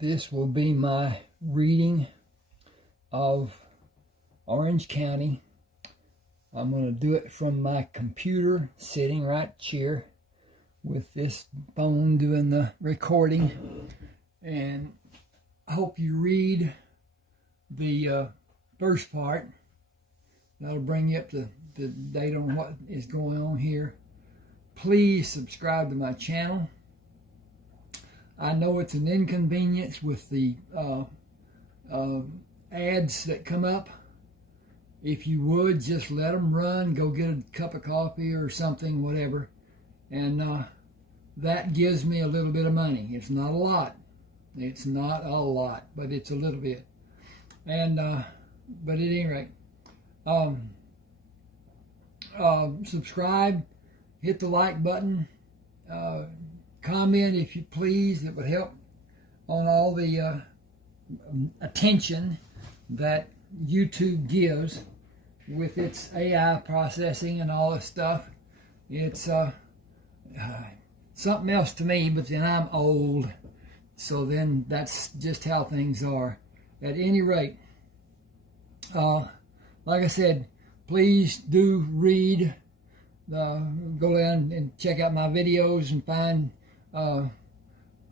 This will be my reading of Orange County. I'm going to do it from my computer, sitting right here with this phone doing the recording. And I hope you read the first part. That'll bring you up to the date on what is going on here. Please subscribe to my channel. I know it's an inconvenience with the ads that come up. If you would, just let them run. Go get a cup of coffee or something, whatever. And that gives me a little bit of money. It's not a lot. It's not a lot, but it's a little bit. And but at any rate, subscribe, hit the like button, comment if you please. It would help on all the attention that YouTube gives with its AI processing and all this stuff. It's something else to me, but then I'm old, so then that's just how things are. At any rate, like I said, please do read. Go down and check out my videos and find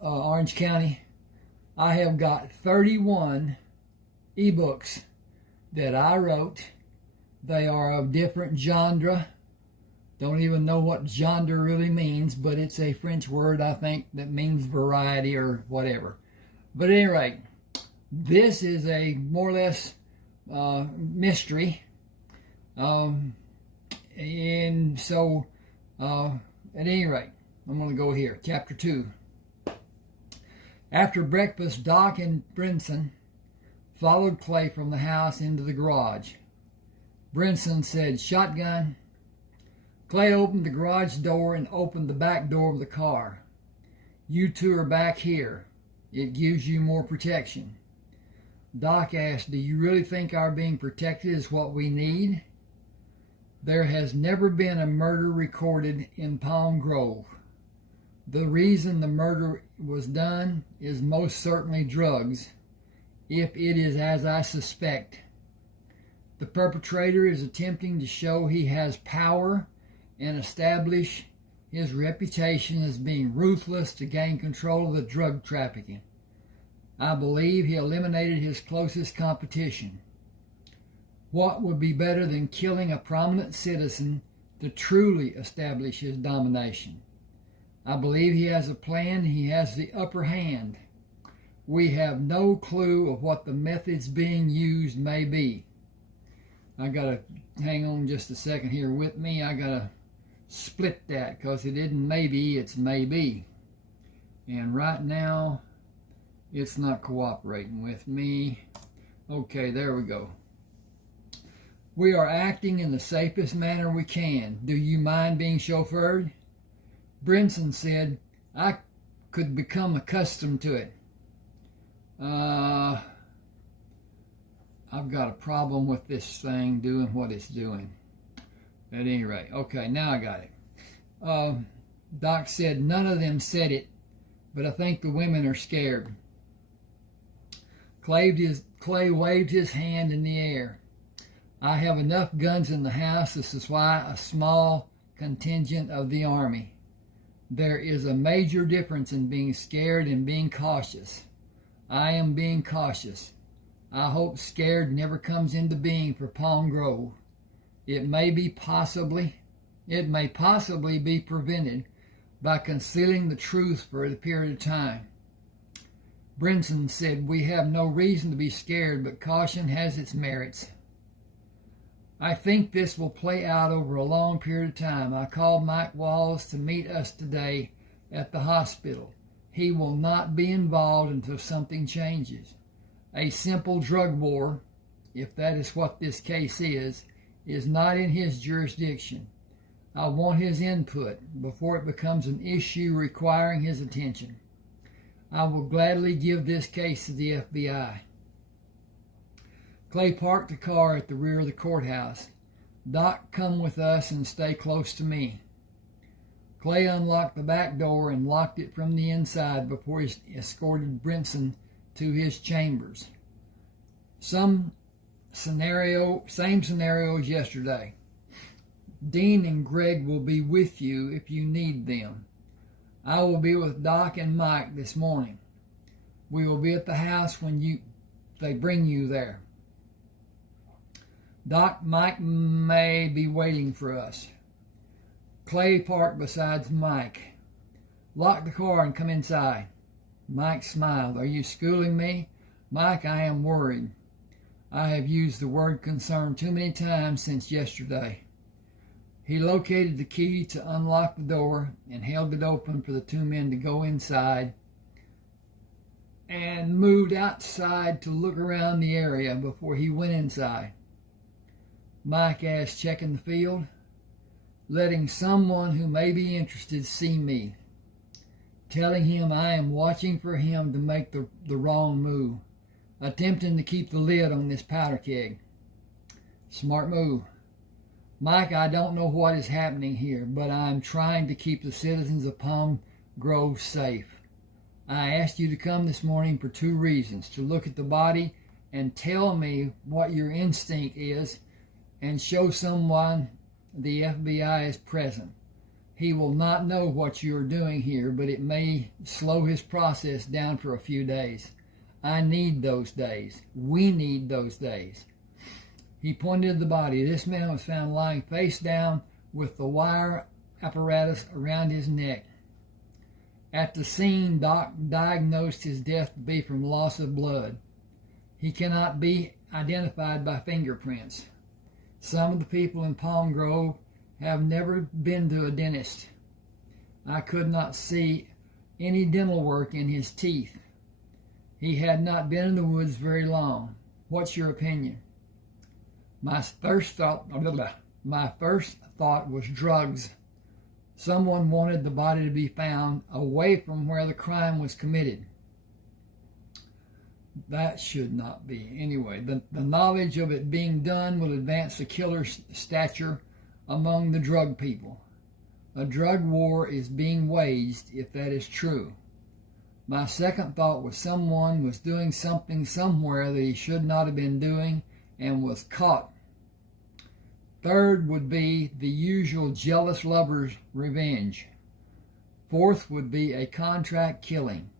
Orange County. I have got 31 eBooks that I wrote. They are of different genre. Don't even know what genre really means, but it's a French word, I think, that means variety or whatever. But at any rate, this is a more or less mystery. And so, at any rate, I'm going to go here. Chapter 2. After breakfast, Doc and Brinson followed Clay from the house into the garage. Brinson said, "Shotgun." Clay opened the garage door and opened the back door of the car. "You two are back here. It gives you more protection." Doc asked, "Do you really think our being protected is what we need?" "There has never been a murder recorded in Palm Grove. The reason the murder was done is most certainly drugs, if it is as I suspect. The perpetrator is attempting to show he has power and establish his reputation as being ruthless to gain control of the drug trafficking. I believe he eliminated his closest competition. What would be better than killing a prominent citizen to truly establish his domination? I believe he has a plan. He has the upper hand. We have no clue of what the methods being used may be." I gotta hang on just a second here with me. I gotta split that because it isn't maybe, it's maybe. And right now, it's not cooperating with me. Okay, there we go. "We are acting in the safest manner we can. Do you mind being chauffeured?" Brinson said, "I could become accustomed to it." I've got a problem with this thing doing what it's doing. At any rate, okay, now I got it. Doc said, "None of them said it, but I think the women are scared." Clay waved his hand in the air. "I have enough guns in the house to supply a small contingent of the army. There is a major difference in being scared and being cautious. I am being cautious. I hope scared never comes into being for Palm Grove. It may possibly be prevented by concealing the truth for a period of time." Brinson said, "We have no reason to be scared, but caution has its merits. I think this will play out over a long period of time. I called Mike Walls to meet us today at the hospital. He will not be involved until something changes. A simple drug war, if that is what this case is not in his jurisdiction. I want his input before it becomes an issue requiring his attention. I will gladly give this case to the FBI." Clay parked the car at the rear of the courthouse. "Doc, come with us and stay close to me." Clay unlocked the back door and locked it from the inside before he escorted Brinson to his chambers. Same scenario as yesterday. Dean and Greg will be with you if you need them. I will be with Doc and Mike this morning. We will be at the house when they bring you there. Doc, Mike may be waiting for us. Clay parked beside Mike. Lock the car and come inside. Mike smiled. Are you schooling me? Mike, I am worried. I have used the word concern too many times since yesterday. He located the key to unlock the door and held it open for the two men to go inside and moved outside to look around the area before he went inside. Mike asked, checking the field, letting someone who may be interested see me, telling him I am watching for him to make the wrong move, attempting to keep the lid on this powder keg. Smart move. Mike, I don't know what is happening here, but I'm trying to keep the citizens of Palm Grove safe. I asked you to come this morning for two reasons: to look at the body and tell me what your instinct is, and show someone the FBI is present. He will not know what you are doing here, but it may slow his process down for a few days. I need those days. We need those days. He pointed to the body. This man was found lying face down with the wire apparatus around his neck. At the scene, Doc diagnosed his death to be from loss of blood. He cannot be identified by fingerprints. Some of the people in Palm Grove have never been to a dentist. I could not see any dental work in his teeth. He had not been in the woods very long. What's your opinion? My first thought was drugs. Someone wanted the body to be found away from where the crime was committed. That should not be. Anyway, the knowledge of it being done will advance the killer's stature among the drug people. A drug war is being waged if that is true. My second thought was someone was doing something somewhere that he should not have been doing and was caught. Third would be the usual jealous lover's revenge. Fourth would be a contract killing.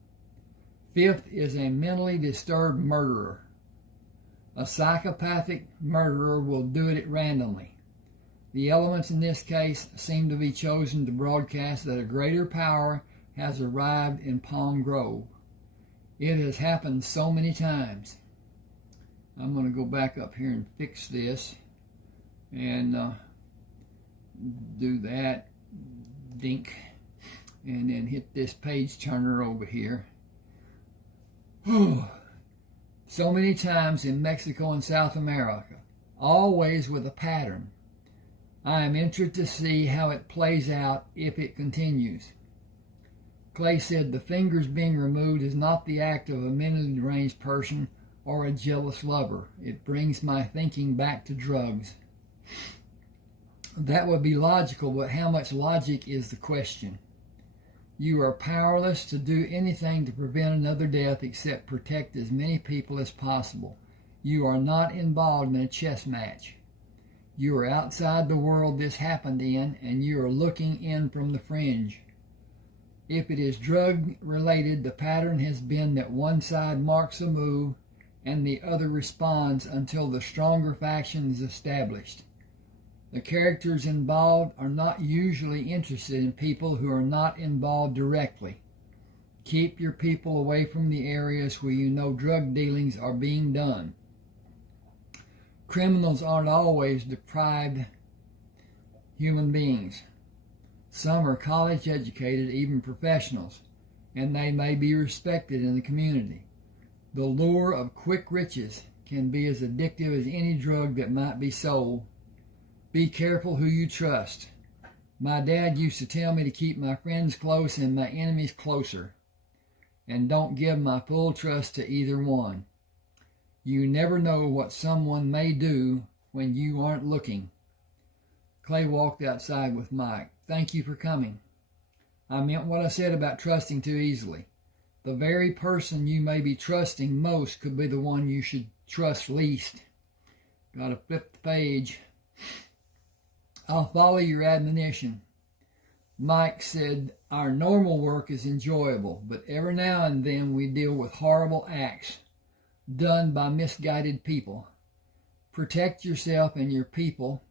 Fifth is a mentally disturbed murderer. A psychopathic murderer will do it randomly. The elements in this case seem to be chosen to broadcast that a greater power has arrived in Palm Grove. It has happened so many times. I'm going to go back up here and fix this and do that, dink, and then hit this page turner over here. So many times in Mexico and South America, always with a pattern. I am interested to see how it plays out if it continues. Clay said the fingers being removed is not the act of a mentally deranged person or a jealous lover. It brings my thinking back to drugs. That would be logical, but how much logic is the question? You are powerless to do anything to prevent another death except protect as many people as possible. You are not involved in a chess match. You are outside the world this happened in, and you are looking in from the fringe. If it is drug-related, the pattern has been that one side marks a move and the other responds until the stronger faction is established. The characters involved are not usually interested in people who are not involved directly. Keep your people away from the areas where you know drug dealings are being done. Criminals aren't always deprived human beings. Some are college educated, even professionals, and they may be respected in the community. The lure of quick riches can be as addictive as any drug that might be sold. Be careful who you trust. My dad used to tell me to keep my friends close and my enemies closer, and don't give my full trust to either one. You never know what someone may do when you aren't looking. Clay walked outside with Mike. Thank you for coming. I meant what I said about trusting too easily. The very person you may be trusting most could be the one you should trust least. Got to flip the page. I'll follow your admonition. Mike said, our normal work is enjoyable, but every now and then we deal with horrible acts done by misguided people. Protect yourself and your people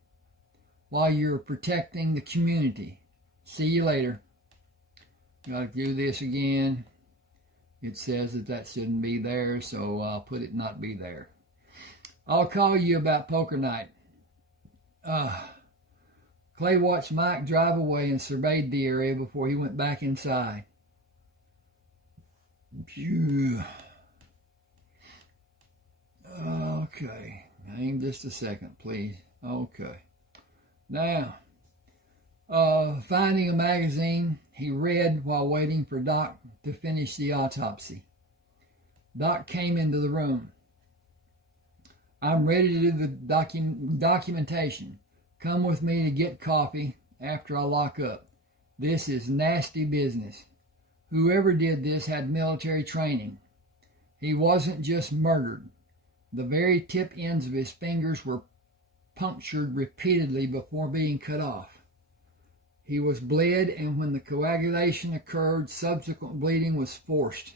while you're protecting the community. See you later. Got to do this again. It says that shouldn't be there, so I'll put it not be there. I'll call you about poker night. Clay watched Mike drive away and surveyed the area before he went back inside. Phew. Okay. Hang just a second, please. Okay. Now, finding a magazine, he read while waiting for Doc to finish the autopsy. Doc came into the room. I'm ready to do the documentation. Come with me to get coffee after I lock up. This is nasty business. Whoever did this had military training. He wasn't just murdered. The very tip ends of his fingers were punctured repeatedly before being cut off. He was bled, and when the coagulation occurred, subsequent bleeding was forced.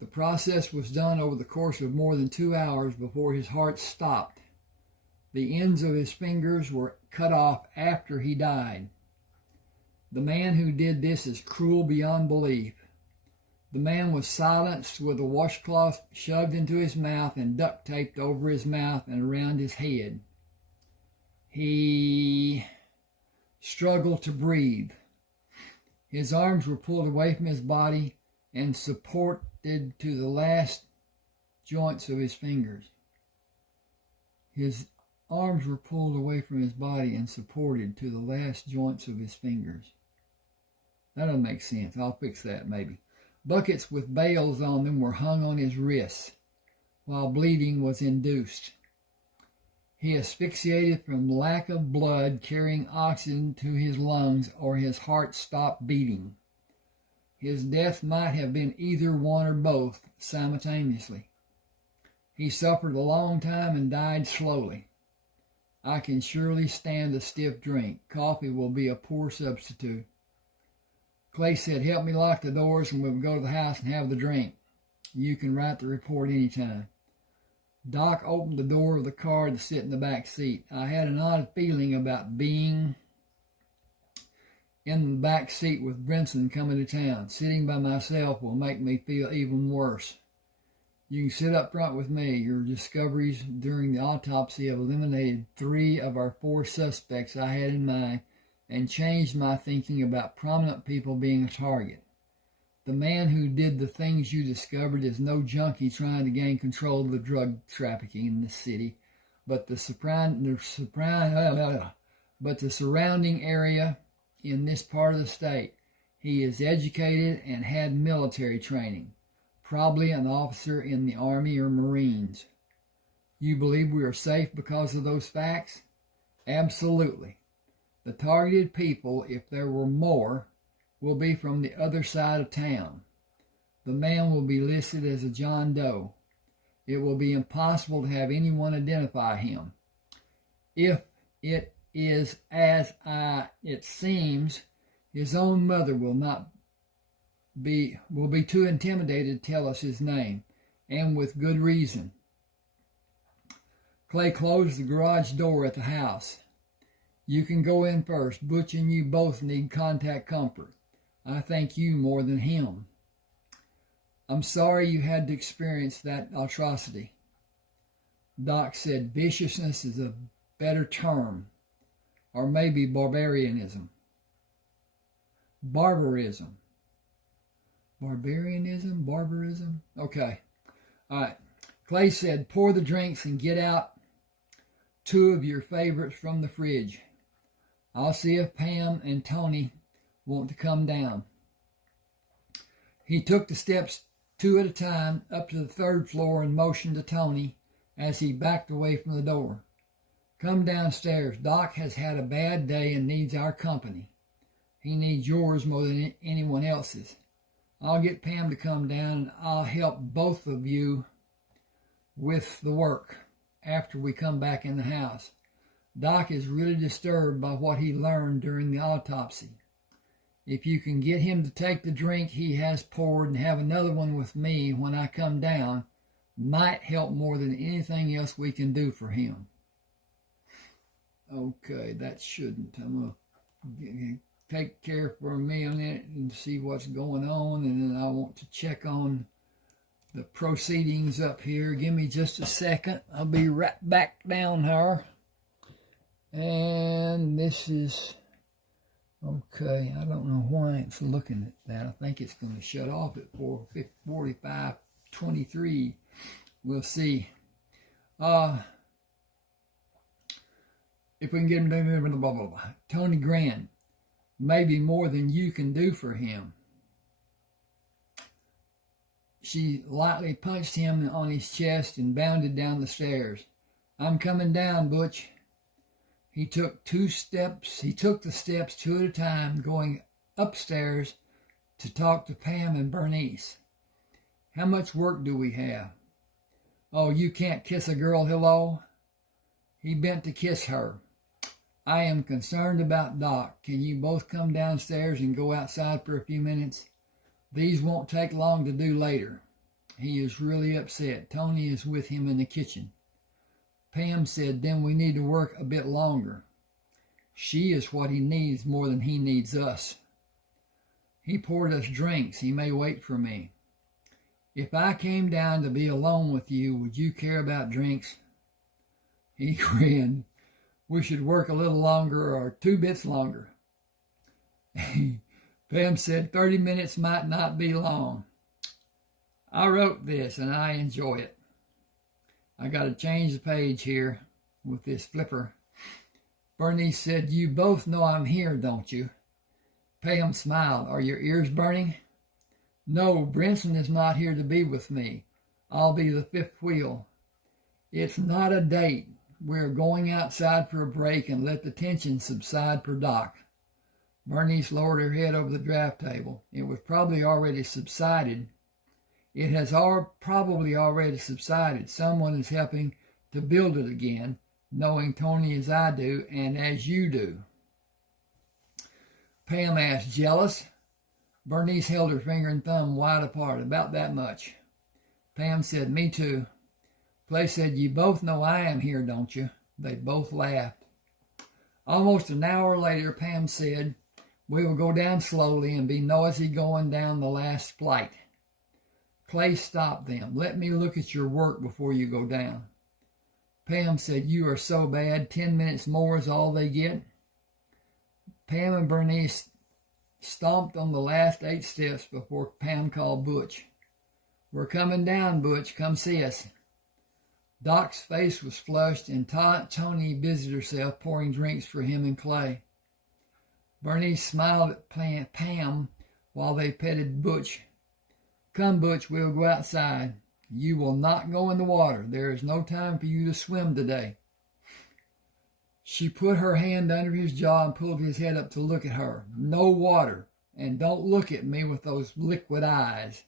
The process was done over the course of more than 2 hours before his heart stopped. The ends of his fingers were cut off after he died. The man who did this is cruel beyond belief. The man was silenced with a washcloth shoved into his mouth and duct taped over his mouth and around his head. He struggled to breathe. His arms were pulled away from his body and supported to the last joints of his fingers. His arms were pulled away from his body and supported to the last joints of his fingers. That doesn't make sense. I'll fix that maybe. Buckets with bales on them were hung on his wrists while bleeding was induced. He asphyxiated from lack of blood carrying oxygen to his lungs, or his heart stopped beating. His death might have been either one or both simultaneously. He suffered a long time and died slowly. I can surely stand a stiff drink. Coffee will be a poor substitute. Clay said, help me lock the doors and we'll go to the house and have the drink. You can write the report anytime. Doc opened the door of the car to sit in the back seat. I had an odd feeling about being in the back seat with Brinson coming to town. Sitting by myself will make me feel even worse. You can sit up front with me. Your discoveries during the autopsy have eliminated 3 of our 4 suspects I had in mind and changed my thinking about prominent people being a target. The man who did the things you discovered is no junkie trying to gain control of the drug trafficking in this city, but the surrounding area in this part of the state. He is educated and had military training, probably an officer in the Army or Marines. You believe we are safe because of those facts? Absolutely. The targeted people, if there were more, will be from the other side of town. The man will be listed as a John Doe. It will be impossible to have anyone identify him. If it is as it seems, his own mother will be too intimidated to tell us his name, and with good reason. Clay closed the garage door at the house. You can go in first. Butch and you both need contact comfort. I thank you more than him. I'm sorry you had to experience that atrocity. Doc said viciousness is a better term, or maybe barbarianism. Barbarism. Barbarism? Okay. All right. Clay said, pour the drinks and get out 2 of your favorites from the fridge. I'll see if Pam and Tony want to come down. He took the steps 2 at a time up to the 3rd floor and motioned to Tony as he backed away from the door. Come downstairs. Doc has had a bad day and needs our company. He needs yours more than anyone else's. I'll get Pam to come down and I'll help both of you with the work after we come back in the house. Doc is really disturbed by what he learned during the autopsy. If you can get him to take the drink he has poured and have another one with me when I come down, might help more than anything else we can do for him. Okay, that shouldn't. I'm going to take care for a minute and see what's going on, and then I want to check on the proceedings up here. Give me just a second. I'll be right back down here. And this is, okay, I don't know why it's looking at that. I think it's going to shut off at 45:23. We'll see. If we can get him to blah, blah, blah, blah. Tony Grand, maybe more than you can do for him. She lightly punched him on his chest and bounded down the stairs. I'm coming down, Butch. He took the steps 2 at a time, going upstairs to talk to Pam and Bernice. How much work do we have? Oh, you can't kiss a girl hello? He bent to kiss her. I am concerned about Doc. Can you both come downstairs and go outside for a few minutes? These won't take long to do later. He is really upset. Tony is with him in the kitchen. Pam said, then we need to work a bit longer. She is what he needs more than he needs us. He poured us drinks. He may wait for me. If I came down to be alone with you, would you care about drinks? He grinned. We should work a little longer or 2 bits longer. Pam said 30 minutes might not be long. I wrote this and I enjoy it. I got to change the page here with this flipper. Bernice said, you both know I'm here, don't you? Pam smiled. Are your ears burning? No, Brinson is not here to be with me. I'll be the fifth wheel. It's not a date. We're going outside for a break and let the tension subside for Doc. Bernice lowered her head over the draft table. It was probably already subsided. It has probably already subsided. Someone is helping to build it again, knowing Tony as I do and as you do. Pam asked, jealous? Bernice held her finger and thumb wide apart, about that much. Pam said, me too. Clay said, you both know I am here, don't you? They both laughed. Almost an hour later, Pam said, we will go down slowly and be noisy going down the last flight. Clay stopped them. Let me look at your work before you go down. Pam said, you are so bad. 10 minutes more is all they get. Pam and Bernice stomped on the last 8 steps before Pam called Butch. We're coming down, Butch. Come see us. Doc's face was flushed, and Tony busied herself pouring drinks for him and Clay. Bernice smiled at Pam while they petted Butch. Come, Butch, we'll go outside. You will not go in the water. There is no time for you to swim today. She put her hand under his jaw and pulled his head up to look at her. No water, and don't look at me with those liquid eyes.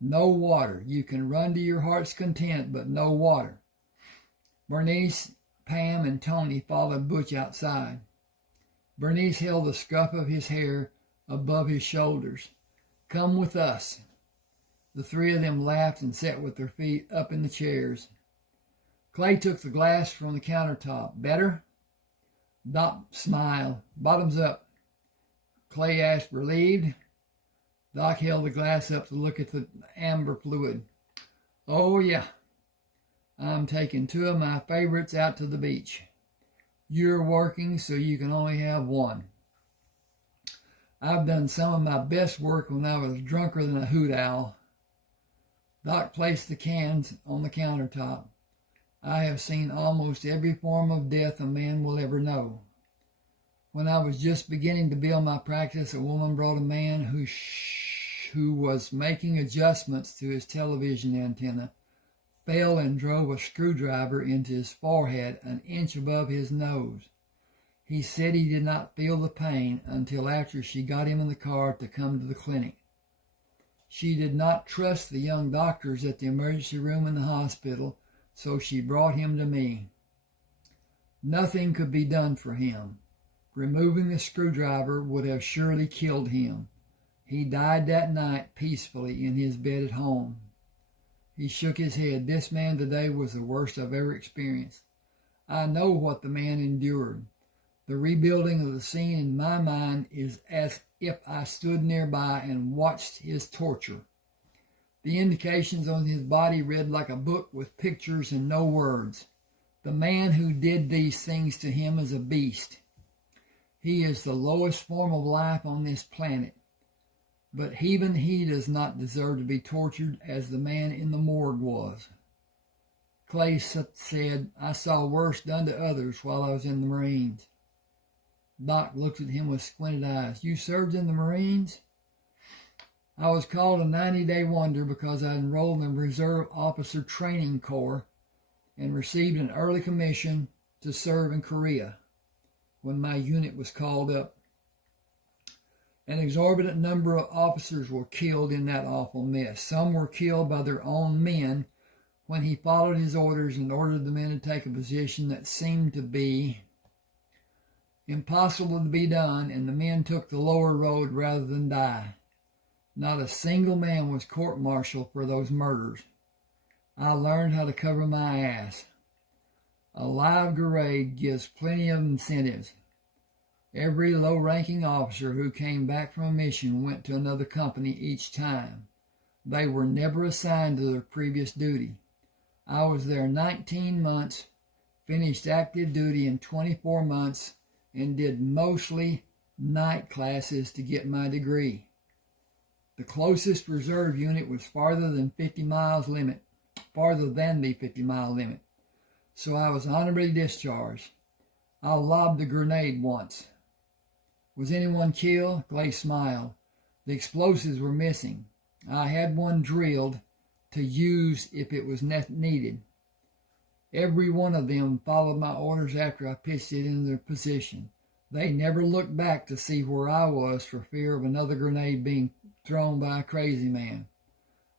No water. You can run to your heart's content, but no water. Bernice, Pam, and Tony followed Butch outside. Bernice held the scruff of his hair above his shoulders. Come with us. The 3 of them laughed and sat with their feet up in the chairs. Clay took the glass from the countertop. Better? Doc smiled. Bottoms up. Clay asked, relieved? Doc held the glass up to look at the amber fluid. Oh, yeah. I'm taking 2 of my favorites out to the beach. You're working, so you can only have 1. I've done some of my best work when I was drunker than a hoot owl. Doc placed the cans on the countertop. I have seen almost every form of death a man will ever know. When I was just beginning to build my practice, a woman brought a man who was making adjustments to his television antenna, fell and drove a screwdriver into his forehead an inch above his nose. He said he did not feel the pain until after she got him in the car to come to the clinic. She did not trust the young doctors at the emergency room in the hospital, so she brought him to me. Nothing could be done for him. Removing the screwdriver would have surely killed him. He died that night peacefully in his bed at home. He shook his head. This man today was the worst I've ever experienced. I know what the man endured. The rebuilding of the scene in my mind is as if I stood nearby and watched his torture. The indications on his body read like a book with pictures and no words. The man who did these things to him is a beast. He is the lowest form of life on this planet. But even he does not deserve to be tortured as the man in the morgue was. Clay said, I saw worse done to others while I was in the Marines. Doc looked at him with squinted eyes. You served in the Marines? I was called a 90-day wonder because I enrolled in the Reserve Officer Training Corps and received an early commission to serve in Korea when my unit was called up. An exorbitant number of officers were killed in that awful mess. Some were killed by their own men when he followed his orders and ordered the men to take a position that seemed to be impossible to be done, and the men took the lower road rather than die. Not a single man was court-martialed for those murders. I learned how to cover my ass. A live grade gives plenty of incentives. Every low-ranking officer who came back from a mission went to another company each time. They were never assigned to their previous duty. I was there 19 months, finished active duty in 24 months, and did mostly night classes to get my degree. The closest reserve unit was farther than the 50-mile limit. So I was honorably discharged. I lobbed a grenade once. Was anyone killed? Clay smiled. The explosives were missing. I had one drilled to use if it was needed. Every one of them followed my orders after I pitched it into their position. They never looked back to see where I was for fear of another grenade being thrown by a crazy man.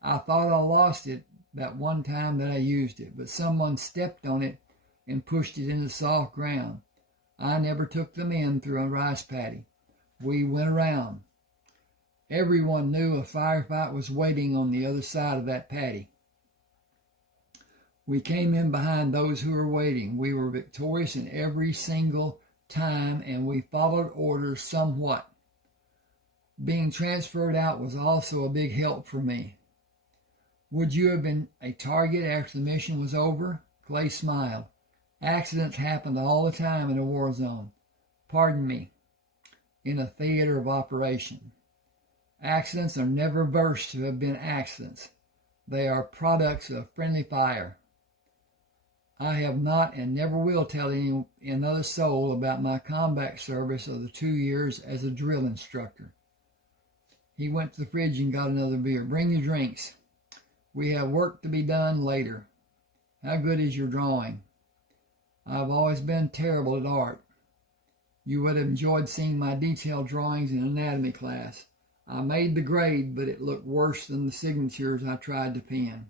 I thought I lost it that one time that I used it, but someone stepped on it and pushed it into soft ground. I never took them in through a rice paddy. We went around. Everyone knew a firefight was waiting on the other side of that paddy. We came in behind those who were waiting. We were victorious in every single time, and we followed orders somewhat. Being transferred out was also a big help for me. Would you have been a target after the mission was over? Clay smiled. Accidents happened all the time in a war zone. Pardon me, in a theater of operation. Accidents are never versed to have been accidents. They are products of friendly fire. I have not and never will tell another soul about my combat service of the 2 years as a drill instructor. He went to the fridge and got another beer. Bring your drinks. We have work to be done later. How good is your drawing? I've always been terrible at art. You would have enjoyed seeing my detailed drawings in anatomy class. I made the grade, but it looked worse than the signatures I tried to pen.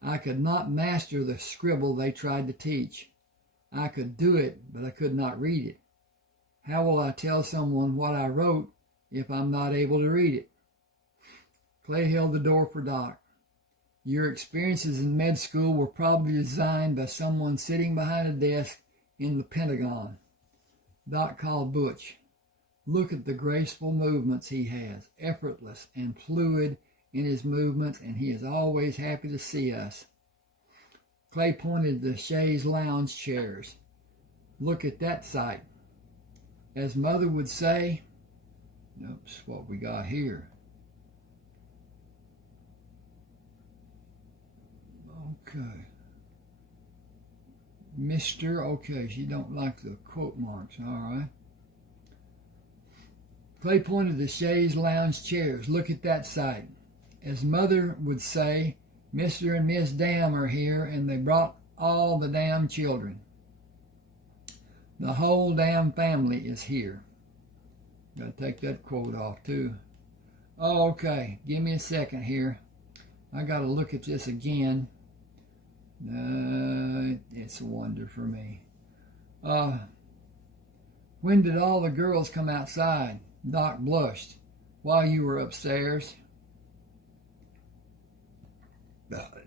I could not master the scribble they tried to teach. I could do it, but I could not read it. How will I tell someone what I wrote if I'm not able to read it? Clay held the door for Doc. Your experiences in med school were probably designed by someone sitting behind a desk in the Pentagon. Doc called Butch. Look at the graceful movements he has, effortless and fluid in his movements, and he is always happy to see us. Clay pointed to the chaise lounge chairs. Look at that sight. As Mother would say, oops, what we got here. Okay. Mr. Okay, she don't like the quote marks, all right. Clay pointed to the chaise lounge chairs. Look at that sight. As Mother would say, Mr. and Miss Dam are here, and they brought all the damn children. The whole damn family is here. Got to take that quote off, too. Okay, give me a second here. I got to look at this again. It's a wonder for me. When did all the girls come outside? Doc blushed. While you were upstairs.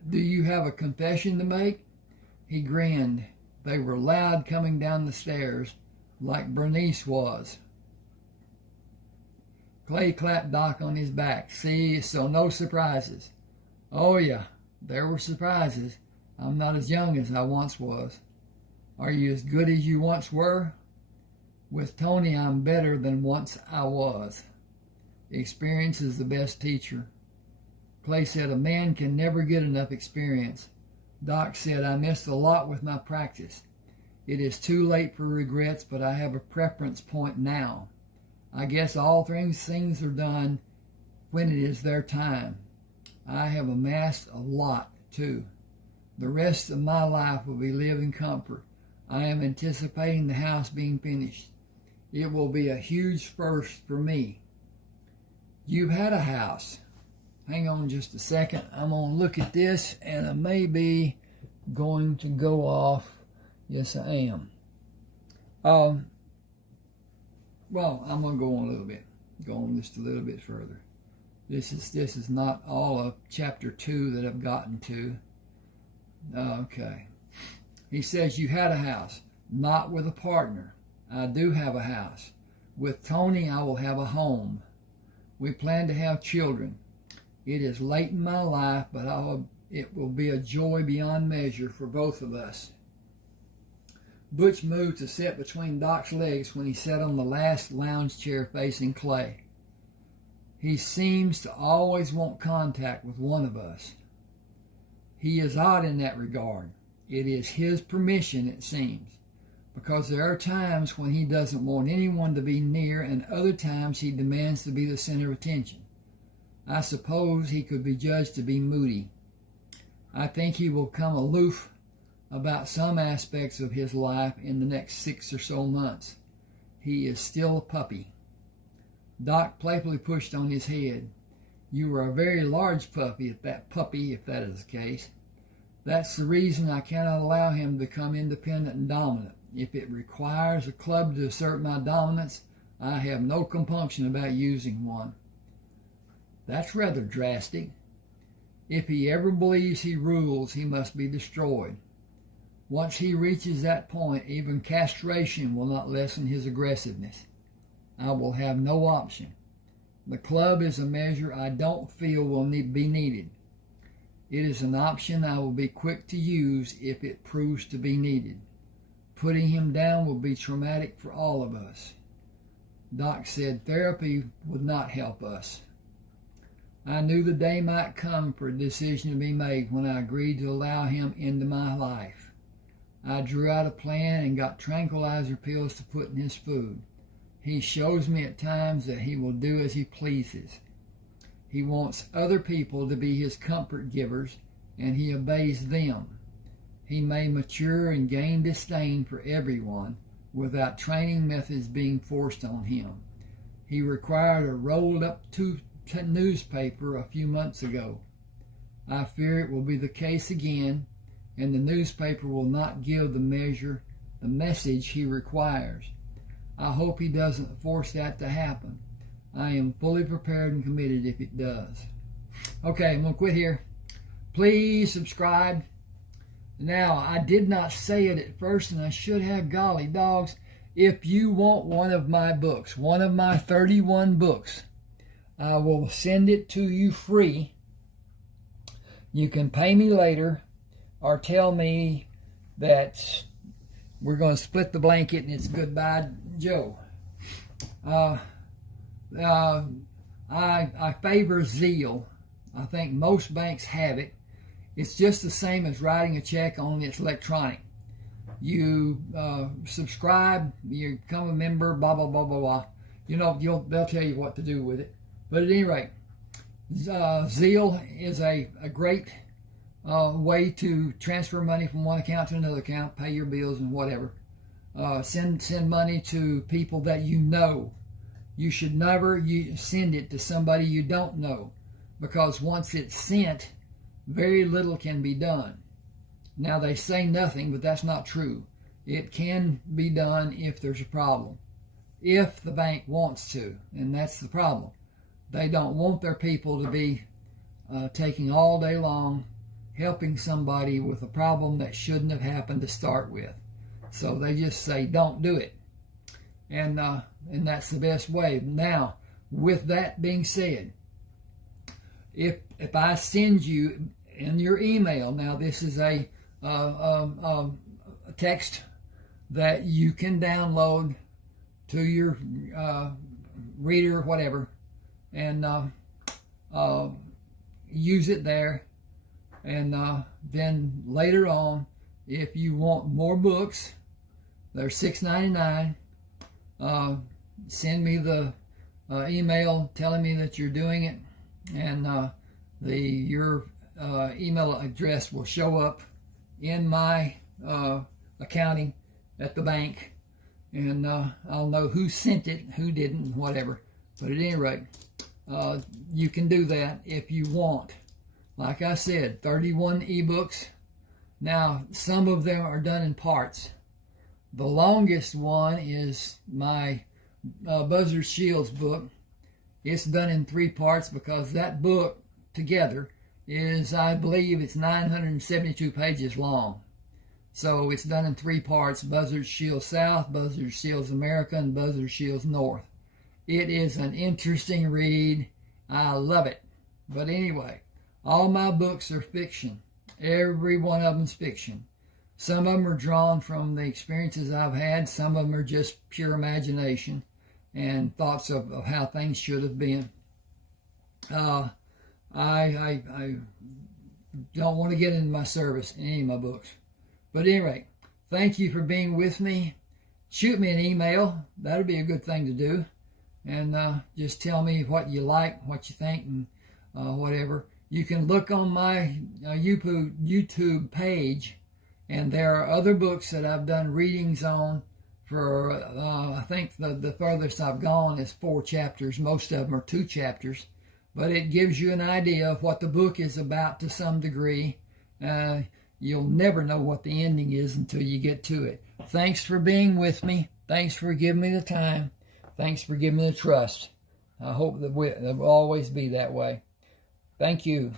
Do you have a confession to make? He grinned. They were loud coming down the stairs, like Bernice was. Clay clapped Doc on his back. See, so no surprises. Oh yeah, there were surprises. I'm not as young as I once was. Are you as good as you once were? With Tony, I'm better than once I was. Experience is the best teacher. Clay said a man can never get enough experience. Doc said I missed a lot with my practice. It is too late for regrets, but I have a preference point now. I guess all things are done when it is their time. I have amassed a lot, too. The rest of my life will be lived in comfort. I am anticipating the house being finished. It will be a huge first for me. You've had a house. Hang on just a second. I'm going to look at this, and I may be going to go off. Yes, I am. Well, I'm going to go on a little bit. Go on just a little bit further. This is not all of chapter 2 that I've gotten to. Okay. He says you had a house, not with a partner. I do have a house. With Tony, I will have a home. We plan to have children. It is late in my life, but it will be a joy beyond measure for both of us. Butch moved to sit between Doc's legs when he sat on the last lounge chair facing Clay. He seems to always want contact with one of us. He is odd in that regard. It is his permission, it seems, because there are times when he doesn't want anyone to be near, and other times he demands to be the center of attention. I suppose he could be judged to be moody. I think he will come aloof about some aspects of his life in the next 6 or so months. He is still a puppy. Doc playfully pushed on his head. You are a very large puppy, if that is the case. That's the reason I cannot allow him to become independent and dominant. If it requires a club to assert my dominance, I have no compunction about using one. That's rather drastic. If he ever believes he rules, he must be destroyed. Once he reaches that point, even castration will not lessen his aggressiveness. I will have no option. The club is a measure I don't feel will be needed. It is an option I will be quick to use if it proves to be needed. Putting him down will be traumatic for all of us. Doc said therapy would not help us. I knew the day might come for a decision to be made when I agreed to allow him into my life. I drew out a plan and got tranquilizer pills to put in his food. He shows me at times that he will do as he pleases. He wants other people to be his comfort givers, and he obeys them. He may mature and gain disdain for everyone without training methods being forced on him. He required a rolled up newspaper a few months ago. I fear it will be the case again, and the newspaper will not give the message he requires. I hope he doesn't force that to happen. I am fully prepared and committed if it does. Okay, I'm going to quit here. Please subscribe. Now, I did not say it at first, and I should have. Golly dogs. If you want one of my books, one of my 31 books, I will send it to you free. You can pay me later or tell me that we're going to split the blanket and it's goodbye, Joe. I favor zeal. I think most banks have it. It's just the same as writing a check, only it's electronic. You subscribe, you become a member, blah, blah, blah, blah, blah. You know, they'll tell you what to do with it. But at any rate, zeal is a great way to transfer money from one account to another account, pay your bills and whatever. Send money to people that you know you should never send it to somebody you don't know, because once it's sent, very little can be done. Now, they say nothing, but that's not true. It can be done if there's a problem, if the bank wants to, and that's the problem. They don't want their people to be taking all day long helping somebody with a problem that shouldn't have happened to start with. So they just say, don't do it. And that's the best way. Now, with that being said, if I send you in your email, now this is a text that you can download to your reader or whatever, and use it there. And then later on, if you want more books, they're $6.99. Send me the email telling me that you're doing it, and your email address will show up in my accounting at the bank, and I'll know who sent it, who didn't, whatever. But at any rate, you can do that if you want. Like I said, 31 eBooks. Now, some of them are done in parts. The longest one is my Buzzard Shields book. It's done in 3 parts because that book together is, I believe, it's 972 pages long. So it's done in 3 parts: Buzzard Shields South, Buzzard Shields America, and Buzzard Shields North. It is an interesting read. I love it. But anyway, all my books are fiction. Every one of them's fiction. Some of them are drawn from the experiences I've had. Some of them are just pure imagination and thoughts of how things should have been. I don't want to get into my service in any of my books. But anyway, thank you for being with me. Shoot me an email. That'll be a good thing to do. And just tell me what you like, what you think, and whatever. You can look on my YouTube page, and there are other books that I've done readings on. For I think the furthest I've gone is 4 chapters. Most of them are 2 chapters. But it gives you an idea of what the book is about to some degree. You'll never know what the ending is until you get to it. Thanks for being with me. Thanks for giving me the time. Thanks for giving me the trust. I hope that we'll always be that way. Thank you.